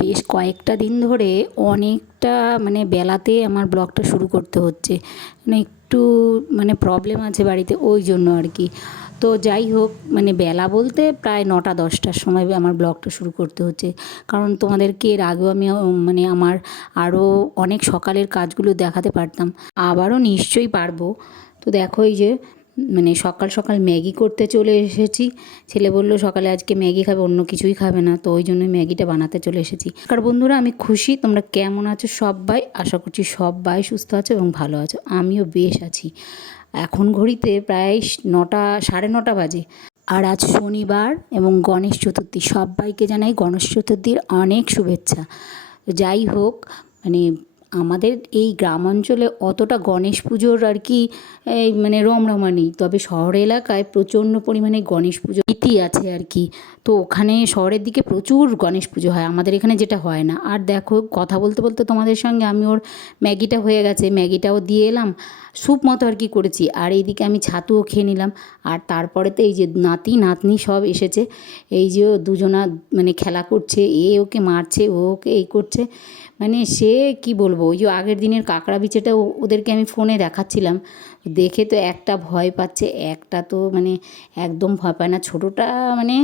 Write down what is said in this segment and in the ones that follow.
বেশ কয়েকটা দিন ধরে অনেকটা মানে বেলাতে আমার ব্লগটা শুরু করতে হচ্ছে, মানে একটু মানে প্রবলেম আছে বাড়িতে, ওই জন্য আর কি। তো যাই হোক, মানে বেলা বলতে প্রায় 9টা-10টার সময় আমার ব্লগটা শুরু করতে হচ্ছে, কারণ তোমাদেরকে এর আগেও আমি মানে আমার আরও অনেক সকালের কাজগুলো দেখাতে পারতাম, আবারও নিশ্চয়ই পারবো। তো দেখো এই যে মানে সকাল সকাল ম্যাগি করতে চলে এসেছি। ছেলে বললো সকালে আজকে ম্যাগি খাবে, অন্য কিছুই খাবে না, তো ওই জন্য ম্যাগিটা বানাতে চলে এসেছি। কারণ বন্ধুরা, আমি খুশি তোমরা কেমন আছো সবাই, আশা করছি সবাই সুস্থ আছো এবং ভালো আছো। আমিও বেশ আছি। এখন ঘড়িতে প্রায় 9টা, সাড়ে 9টা বাজে। আর আজ শনিবার এবং গণেশ চতুর্থী, সবাইকে জানাই গণেশ চতুর্থীর অনেক শুভেচ্ছা। যাই হোক, মানে আমাদের এই গ্রাম অঞ্চলে অতটা গণেশ পুজোর আর কি এই মানে রমরমা নেই, তবে শহর এলাকায় প্রচণ্ড পরিমাণে গণেশ পুজো রীতি আছে আর কি। তো ওখানে শহরের দিকে প্রচুর গণেশ পুজো হয়, আমাদের এখানে যেটা হয় না। আর দেখো, কথা বলতে বলতে তোমাদের সঙ্গে আমি ওর ম্যাগিটা হয়ে গেছে, ম্যাগিটাও দিয়ে এলাম, স্যুপ মতো আর কি করেছি, আর এইদিকে আমি ছাতুও খেয়ে নিলাম। আর তারপরে তো এই যে নাতি নাতনি সব এসেছে, এই যে দুজনা মানে খেলা করছে, এ ওকে মারছে, ও ওকে এই করছে, মানে সে কি বলবো। ওই যে আগের দিনের কাঁকড়া বিছেটা ওদেরকে আমি ফোনে দেখাচ্ছিলাম, দেখে তো একটা ভয় পাচ্ছে, একটা তো মানে একদম ভয় পায় না। ছোটোটা মানে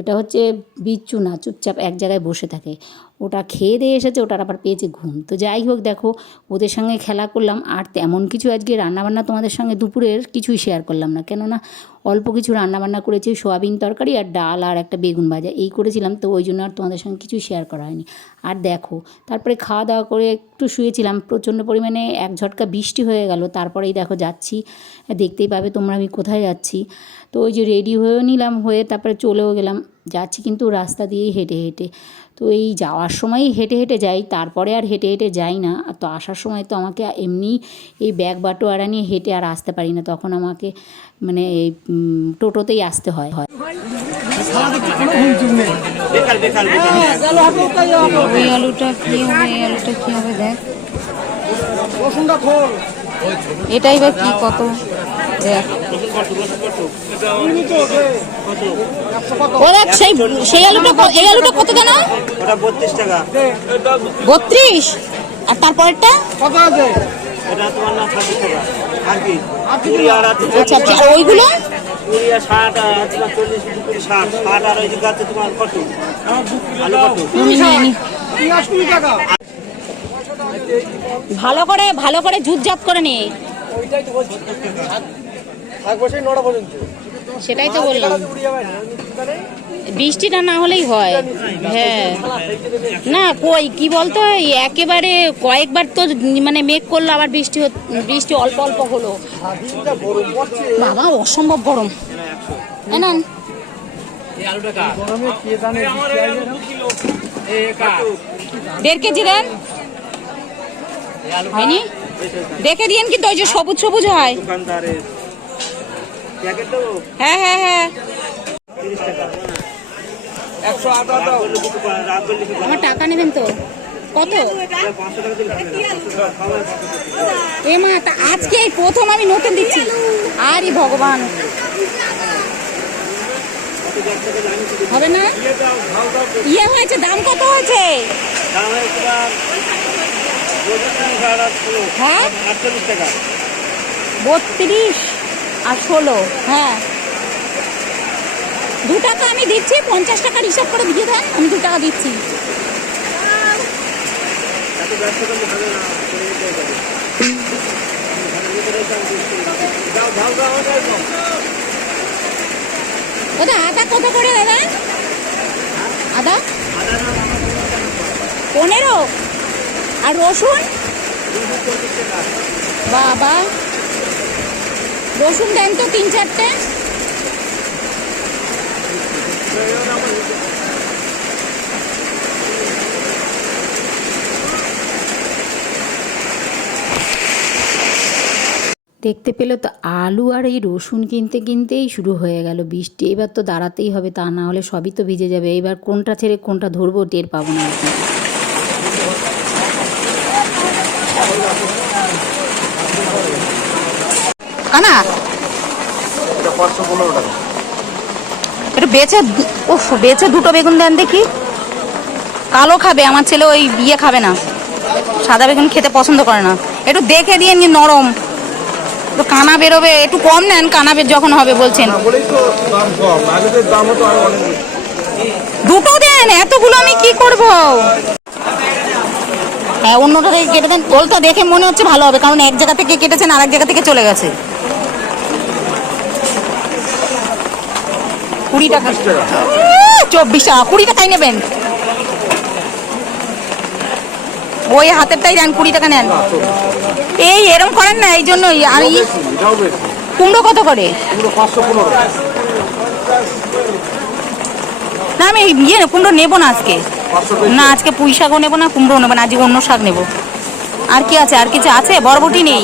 এটা হচ্ছে বিচ্ছু না, চুপচাপ এক জায়গায় বসে থাকে। ওটা খেয়ে দিয়ে এসেছে, ওটার আবার পেয়েছে ঘুম। তো যাই হোক, দেখো ওদের সঙ্গে খেলা করলাম। আর তেমন কিছু আজকে রান্নাবান্না তোমাদের সঙ্গে দুপুরের কিছুই শেয়ার করলাম না, কেননা অল্প কিছু রান্নাবান্না করেছি, সোয়াবিন তরকারি আর ডাল আর একটা বেগুন ভাজা, এই করেছিলাম, তো ওই জন্য আর তোমাদের সঙ্গে কিছুই শেয়ার করা হয়নি। আর দেখো, তারপরে খাওয়া দাওয়া করে একটু শুয়েছিলাম, প্রচণ্ড পরিমাণে এক ঝটকা বৃষ্টি হয়ে গেল। তারপরেই দেখো যাচ্ছি, দেখতেই পাবে তোমরা আমি কোথায় যাচ্ছি। তো ওই যে রেডি হয়েও নিলাম, হয়ে তারপরে চলেও গেলাম, যাচ্ছি কিন্তু রাস্তা দিয়েই হেঁটে হেঁটে। তো এই যাওয়ার সময়ই হেঁটে হেঁটে যাই, তারপরে আর হেঁটে হেঁটে যাই না। তো আসার সময় তো আমাকে এমনি এই ব্যাগ বাটোয়ারা নিয়ে হেঁটে আর আসতে পারি না, তখন আমাকে মানে এই টোটোতেই আসতে হয়। এই আলুটা কি হবে, এই আলুটা কি হবে দেখ, এটাই বা কি কত দেখ। ও দেখ সেই আলুটা, এই আলুটা কত জানো? ওটা 32 টাকা। 32। আর তারপরেরটা কত আছে? এটা তোমার না 36 টাকা। আর কি? কুড়ি আর আছে। আচ্ছা আচ্ছা, আর ওইগুলো 20 আর 60 আর তোমার 40 20 60 60 আর ওই যে আছে তোমার কত? আলু কত? আমি টাকা। ভালো করে জুতজাত করে নে। ওইটাই তো বলছি। থাক বসে 9টা পর্যন্ত। সেটাই তো বললাম, বৃষ্টিটা না হলেই হয়। হ্যাঁ না, কই কি বলতো, একেবারে কয়েকবার তো মানে মেঘ করলো, আবার বৃষ্টি অল্প অল্প হলো। বাবা অসম্ভব গরম। না 1.5 কেজি দেন, হয়নি দেখে দিন, কিন্তু ওই যে সবুজ সবুজ হয়। হ্যাঁ হ্যাঁ হ্যাঁ, 30 টাকা। 108 দাও। আমার টাকা নেবেন তো? কত? 500 টাকা দিলে এ মা, তা আজকে এই প্রথম আমি নতুন দিচ্ছি। আরে ভগবান, হবে না? ইয়ে হয়েছে, দাম কত হয়েছে? দাম হয়েছে হ্যাঁ 48 টাকা। 32 আর 16। হ্যাঁ 2 টাকা আমি দিচ্ছি, 50 টাকার হিসাব করে দিয়ে দেন, আমি 2 টাকা দিচ্ছি। দাদা আদা কত করে দাদা? আদা 15। আর রসুন? বাবা রসুন দেন তো 3-4টে। দেখতে পেলো তো, আলু আর এই রসুন কিনতে কিনতেই শুরু হয়ে গেল বৃষ্টি। এবার তো দাঁড়াতেই হবে, তা না হলে সবই তো ভিজে যাবে। এবার কোনটা ছেড়ে কোনটা ধরবো টের পাবো না আর কি। কানা এটা বেচে, বেচে 2টো বেগুন দেন দেখি। কালো খাবে, আমার ছেলে ওই ইয়ে খাবে না, সাদা বেগুন খেতে পছন্দ করে না। একটু দেখে দিয়ে নরম, তো কানা বেরোবে, একটু কম নেন, কানা যখন হবে বলছেন। দুটো দেন, এতগুলো আমি কি করব? হ্যাঁ, অন্যটা থেকে কেটে দেন। ওলটা দেখে মনে হচ্ছে ভালো হবে, কারণ এক জায়গা থেকে কেটেছেন আর এক জায়গা থেকে চলে গেছে। 20 টাকা, 24 টাকা, 20 টাকাই নেবেন। ওই হাতেরটাই দেন, 20 টাকা নেন। এই এরম করেন না, এই জন্যই। আর কুমড়ো কত করে? না আমি কুমড়ো নেবো না আজকে, না আজকে পুঁই শাকও নেবো না, কুমড়ো নেবো না, আজকে অন্য শাক নেবো। আর কি আছে? আর কিছু আছে? বরবটি নেই,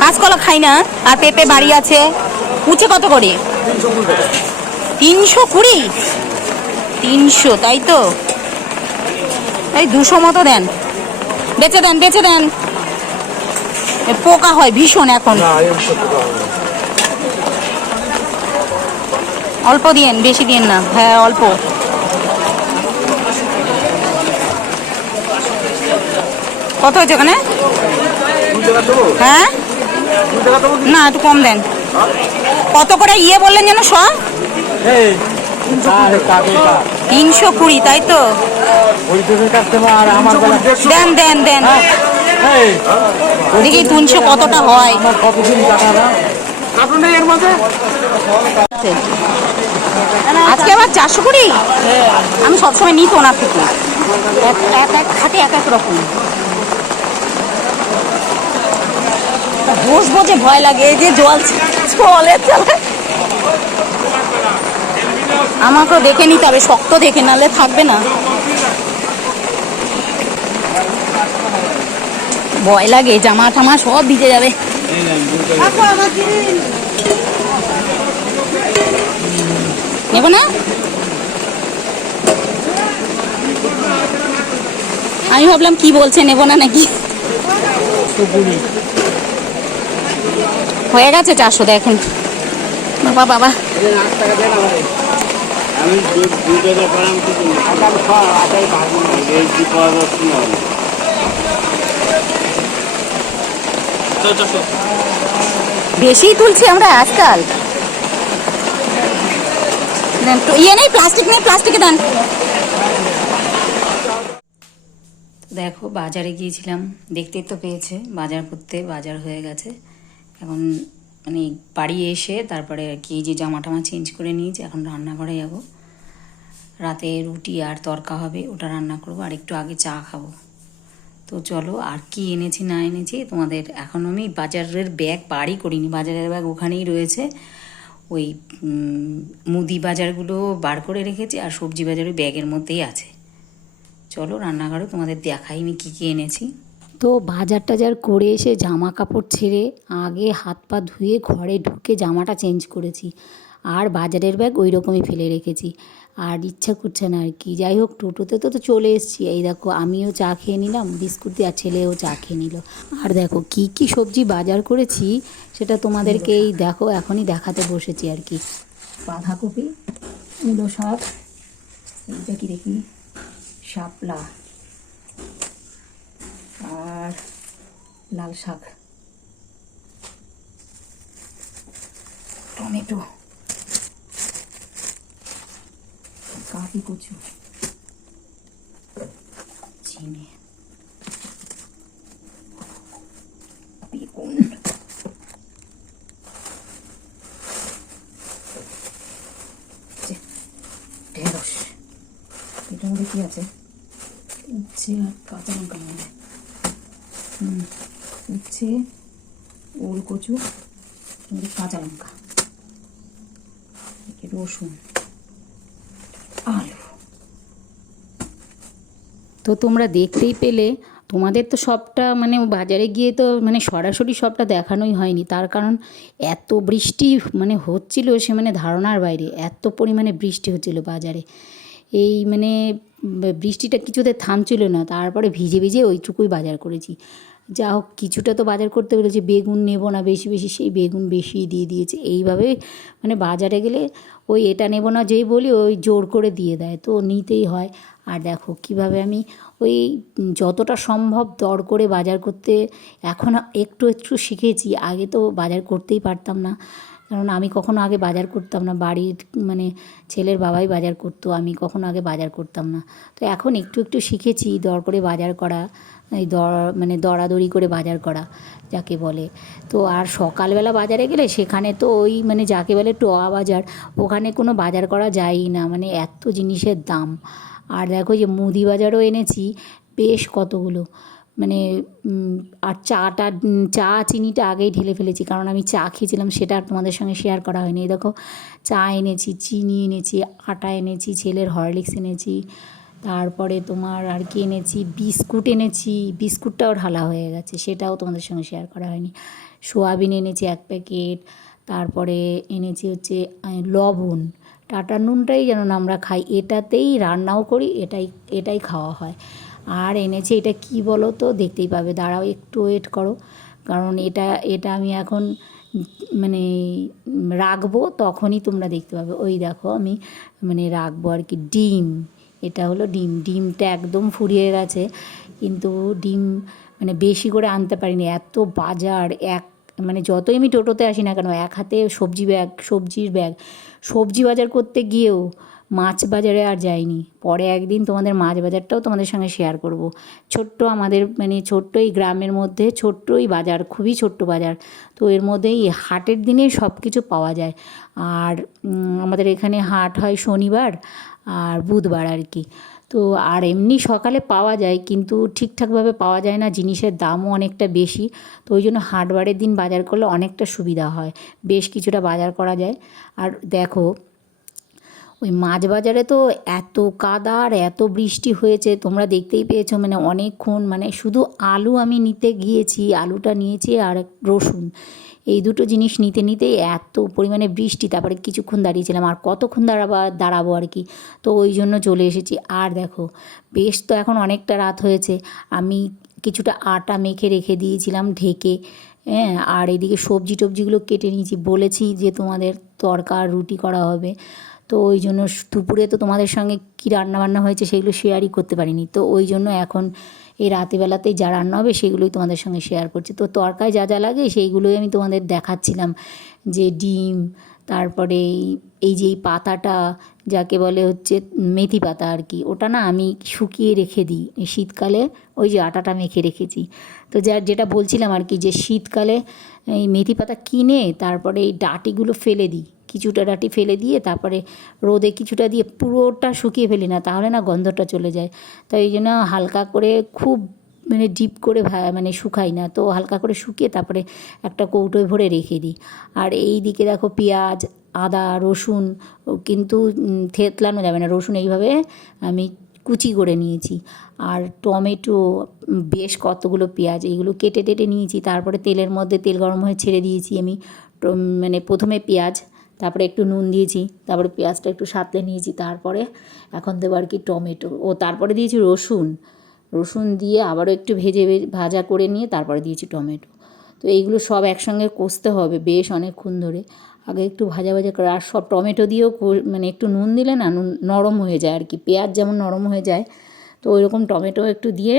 কাঁচকলা খাই না। আর পেঁপে বাড়ি আছে। উচ্ছে কত করে? 320? 300, তাই তো? এই 200 মতো দেন, বেচে দেন, বেচে দেন। পোকা হয় ভীষণ এখন। অল্প দিন, বেশি দিন না। হ্যাঁ অল্প। কত হয়েছে ওখানে? হ্যাঁ না, একটু কম দেন। কত করে ইয়ে বললেন যেন সব? 320, তাই তো? দেন দেন দেন, দেখি 300 কতটা হয়। আজকে আবার 420? আমি সবসময় নিই তো ওনার থেকে, এক এক খাটে এক এক রকম। বসবো যে ভয় লাগে, এই যে জল চলে চলে। আমাকেও দেখে নিতে হবে, শক্ত দেখে, নাহলে থাকবে না। ভয় লাগে, জামা টামা সব ভিজে যাবে। নেব না, আমি ভাবলাম কি বলছে, নেব না নাকি। হয়ে গেছে 400, দেখেন। বাবা বাবা, বেশি তুলছি আমরা আজকাল। ইয়ে নেই, প্লাস্টিক নেই, প্লাস্টিকে দেন। দেখো বাজারে গিয়েছিলাম, দেখতেই তো পেয়েছে, বাজার করতে। বাজার হয়ে গেছে এখন, মানে বাড়ি এসে তারপরে আর কি যে জামা টামা চেঞ্জ করে নিয়েছি, এখন রান্নাঘরে যাব। রাতে রুটি আর তরকা হবে, ওটা রান্না করবো, আর একটু আগে চা খাবো। তো চলো, আর কি এনেছি না এনেছি তোমাদের এখন। আমি বাজারের ব্যাগ বাড়ি করিনি, বাজারের ব্যাগ ওখানেই রয়েছে। ওই মুদি বাজারগুলো বার করে রেখেছি, আর সবজি বাজার ওই ব্যাগের মধ্যেই আছে। চলো রান্নাঘরে তোমাদের দেখাই আমি কী কী এনেছি। তো বাজার টাজার করে এসে জামা কাপড় ছেড়ে আগে হাত পা ধুয়ে ঘরে ঢুকে জামাটা চেঞ্জ করেছি, আর বাজারের ব্যাগ ওই রকমই ফেলে রেখেছি। আর ইচ্ছা করছে না আর কি। যাই হোক, টোটোতে তো চলে এসেছি। এই দেখো, আমিও চা খেয়ে নিলাম বিস্কুট দিয়ে, আর ছেলেও চা খেয়ে নিল। আর দেখো কী কী সবজি বাজার করেছি সেটা তোমাদেরকে এই দেখো এখনই দেখাতে বসেছি আর কি। বাঁধাকপি, মূলো শাক, এইটা কি দেখি, শাপলা, আর লাল শাক, টমেটো, কাঠি কচু, চিনি, বেগুন, ঢেঁড়স। এটার মধ্যে কি আছে? উচ্ছে আর কাঁচা লঙ্কা মধ্যে, উচ্ছে, ওল কচু, কাঁচা লঙ্কা, রসুন, আলু। তো তোমরা দেখতেই পেলে, তোমাদের তো সবটা মানে বাজারে গিয়ে তো মানে সরাসরি সবটা দেখানোই হয়নি, তার কারণ এত বৃষ্টি মানে হচ্ছিল, সে মানে ধারণার বাইরে। এত পরিমাণে বৃষ্টি হচ্ছিল বাজারে, এই মানে বৃষ্টিটা কিছুতে থামছিল না। তারপরে ভিজে ভিজে ওইটুকুই বাজার করেছি। যা হোক, কিছুটা তো বাজার করতে বলেছে। বেগুন নেব না বেশি বেশি, সেই বেগুন বেশি দিয়ে দিয়েছে। এইভাবে মানে বাজারে গেলে ওই এটা নেব না যেই বলি, ওই জোর করে দিয়ে দেয়, তো নিতেই হয়। আর দেখো কিভাবে আমি ওই যতটা সম্ভব দর করে বাজার করতে এখন একটু একটু শিখেছি। আগে তো বাজার করতেই পারতাম না, কারণ আমি কখনো আগে বাজার করতাম না, বাড়ির মানে ছেলের বাবাই বাজার করতো, আমি কখনো আগে বাজার করতাম না। তো এখন একটু একটু শিখেছি দর করে বাজার করা, এই মানে দরাদরি করে বাজার করা যাকে বলে। তো আর সকালবেলা বাজারে গেলে সেখানে তো ওই মানে যাকে বলে টোয়া বাজার, ওখানে কোনো বাজার করা যায়ই না, মানে এত জিনিসের দাম। আর দেখো যে মুদি বাজারও এনেছি বেশ কতগুলো, মানে আর চা চিনিটা আগেই ঢেলে ফেলেছি, কারণ আমি চা খেয়েছিলাম সেটা আর তোমাদের সঙ্গে শেয়ার করা হয়নি। এই দেখো চা এনেছি, চিনি এনেছি, আটা এনেছি, ছেলের হরলিক্স এনেছি, তারপরে তোমার আর কি এনেছি, বিস্কুট এনেছি, বিস্কুটটাও ঢালা হয়ে গেছে, সেটাও তোমাদের সঙ্গে শেয়ার করা হয়নি। সোয়াবিন এনেছি 1 প্যাকেট, তারপরে এনেছি হচ্ছে লবণ। টাটা নুনটাই যেন না আমরা খাই, এটাতেই রান্নাও করি, এটাই খাওয়া হয়। আর এনেছে এটা কি বলো তো, দেখতেই পাবে, দাঁড়াও একটু ওয়েট করো, কারণ এটা আমি এখন মানে রাখবো, তখনই তোমরা দেখতে পাবে। ওই দেখো আমি মানে রাখবো আর কি, ডিম। এটা হলো ডিমটা একদম ফুরিয়ে গেছে, কিন্তু ডিম মানে বেশি করে আনতে পারিনি, এত বাজার। মানে যতই আমি টোটোতে আসি না কেন, এক হাতে সবজির ব্যাগ, সবজি বাজার করতে গিয়েও মাছ বাজারে আর যাইনি। পরে একদিন তোমাদের মাছ বাজারটাও তোমাদের সঙ্গে শেয়ার করব। ছোট্ট আমাদের মানে ছোট্ট এই গ্রামের মধ্যে ছোট্টই বাজার, খুবই ছোট্ট বাজার। তো এর মধ্যেই হাটের দিনে সব কিছু পাওয়া যায়। আর আমাদের এখানে হাট হয় শনিবার আর বুধবার আর কি। তো আর এমনি সকালে পাওয়া যায়, কিন্তু ঠিকঠাকভাবে পাওয়া যায় না, জিনিসের দামও অনেকটা বেশি। তো ওই জন্য হাটবারের দিন বাজার করলে অনেকটা সুবিধা হয়, বেশ কিছুটা বাজার করা যায়। আর দেখো ওই মাছ বাজারে তো এত কাদা আর এত বৃষ্টি হয়েছে, তোমরা দেখতেই পেয়েছো, মানে অনেকক্ষণ, মানে শুধু আলু আমি নিতে গিয়েছি, আলুটা নিয়েছি আর রসুন, এই দুটো জিনিস নিতে নিতেই এত পরিমাণে বৃষ্টি, তারপরে কিছুক্ষণ দাঁড়িয়েছিলাম, আর কতক্ষণ দাঁড়াবো আর কি। তো ওই জন্য চলে এসেছি। আর দেখো বেশ তো এখন অনেকটা রাত হয়েছে, আমি কিছুটা আটা মেখে রেখে দিয়েছিলাম ঢেকে, হ্যাঁ। আর এদিকে সবজি টবজিগুলো কেটে নিয়েছি, বলেছি যে তোমাদের তড়কা রুটি করা হবে। তো ওই জন্য দুপুরে তো তোমাদের সঙ্গে কী রান্নাবান্না হয়েছে সেগুলো শেয়ারই করতে পারিনি, তো ওই জন্য এখন এই রাতেবেলাতেই যা রান্না হবে সেগুলোই তোমাদের সঙ্গে শেয়ার করছি। তো তরকায় যা যা লাগে সেইগুলোই আমি তোমাদের দেখাচ্ছিলাম, যে ডিম, তারপরে এই যে এই পাতাটা যাকে বলে হচ্ছে মেথি পাতা আর কি, ওটা না আমি শুকিয়ে রেখে দিই এই শীতকালে, ওই যে আটাটা মেখে রেখেছি। তো যেটা বলছিলাম আর কি, যে শীতকালে এই মেথি পাতা কিনে তারপরে এই ডাঁটিগুলো ফেলে দিই, কিছুটা ডাঁটি ফেলে দিয়ে তারপরে রোদে কিছুটা দিয়ে পুরোটা শুকিয়ে ফেলি না, তাহলে না গন্ধটা চলে যায়। তাই এই জন্য হালকা করে, খুব মানে ডিপ করে মানে শুকাই না, তো হালকা করে শুকিয়ে তারপরে একটা কৌটোয় ভরে রেখে দিই। আর এই দিকে দেখো পেঁয়াজ, আদা, রসুন কিন্তু থেতলানো যাবে না, রসুন এইভাবে আমি কুচি করে নিয়েছি। আর টমেটো, বেশ কতগুলো পেঁয়াজ, এইগুলো কেটে টেটে নিয়েছি। তারপরে তেলের মধ্যে তেল গরম হয়ে ছেড়ে দিয়েছি আমি, মানে প্রথমে পেঁয়াজ, তারপরে একটু নুন দিয়েছি, তারপরে পেঁয়াজটা একটু সাঁতলে নিয়েছি, তারপরে এখন দেবো আর কি টমেটো, তারপরে দিয়েছি রসুন দিয়ে আবারও একটু ভাজা করে নিয়ে তারপরে দিয়েছি টমেটো। তো এইগুলো সব একসঙ্গে কষতে হবে বেশ অনেকক্ষণ ধরে, আগে একটু ভাজা করে, আর সব টমেটো দিয়েও মানে একটু নুন দিলে না নরম হয়ে যায় আর কি, পেঁয়াজ যেমন নরম হয়ে যায়, তো ওইরকম টমেটো একটু দিয়ে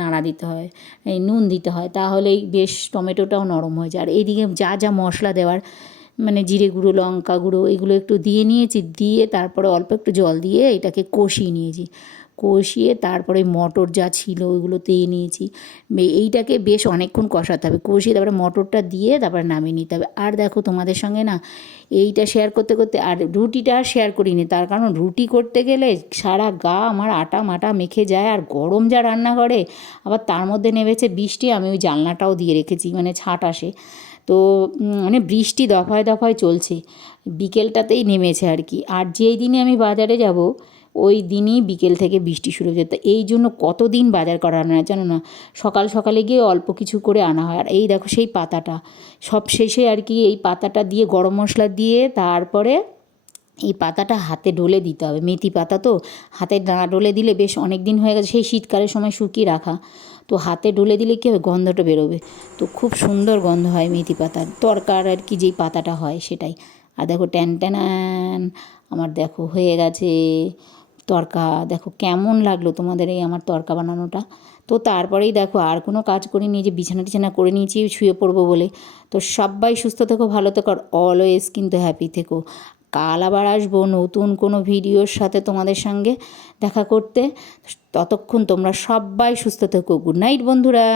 নাড়া দিতে হয়, এই নুন দিতে হয়, তাহলেই বেশ টমেটোটাও নরম হয়ে যায়। আর এইদিকে যা যা মশলা দেওয়ার, মানে জিরে গুঁড়ো, লঙ্কা গুঁড়ো, এগুলো একটু দিয়ে নিয়েছি, দিয়ে তারপরে অল্প একটু জল দিয়ে এটাকে কষিয়ে নিয়েছি, কষিয়ে তারপরে মটর যা ছিল ওইগুলো দিয়ে নিয়েছি। এইটাকে বেশ অনেকক্ষণ কষাতে হবে, কষিয়ে তারপরে মটরটা দিয়ে তারপরে নামিয়ে নিতে হবে। আর দেখো তোমাদের সঙ্গে না এইটা শেয়ার করতে করতে আর রুটিটা আর শেয়ার করিনি, তার কারণ রুটি করতে গেলে সারা গা আমার আটা মাটা মেখে যায়, আর গরম যা রান্না করে, আবার তার মধ্যে নেমেছে বৃষ্টি, আমি ওই জানলাটাও দিয়ে রেখেছি, মানে ছাট আসে, তো মানে বৃষ্টি দফায় দফায় চলছে, বিকেলটাতেই নেমেছে আর কি। আর যেই দিনে আমি বাজারে যাব ওই দিনই বিকেল থেকে বৃষ্টি শুরু হয়ে যেত, এই জন্য কতদিন বাজার করা হয় না জানো না, সকালে গিয়ে অল্প কিছু করে আনা হয়। আর এই দেখো সেই পাতাটা সব শেষে আর কি, এই পাতাটা দিয়ে গরম মশলা দিয়ে তারপরে এই পাতাটা হাতে ডলে দিতে হবে, মেথি পাতা তো হাতে না ডলে দিলে, বেশ অনেক দিন হয়ে গেছে সেই শীতকালের সময় শুকিয়ে রাখা, তো হাতে ডলে দিলে কী হবে, গন্ধটা বেরোবে, তো খুব সুন্দর গন্ধ হয় মেথি পাতার তরকার আর কি, যেই পাতাটা হয় সেটাই। আর দেখো ট্যান ট্যান আমার দেখো হয়ে গেছে তড়কা। দেখো কেমন লাগলো তোমাদের এই আমার তড়কা বানানোটা। তো তারপরেই দেখো আর কোনো কাজ করিনি, যে বিছানা টিছানা করে নিয়েছি শুয়ে পড়বো বলে। তো সবাই সুস্থ থেকো, ভালো থেকো, আর অলওয়েজ কিন্তু হ্যাপি থেকো। কাল আবার আসবো নতুন কোনো ভিডিওর সাথে তোমাদের সঙ্গে দেখা করতে। ততক্ষণ তোমরা সবাই সুস্থ থেকো। গুড নাইট বন্ধুরা।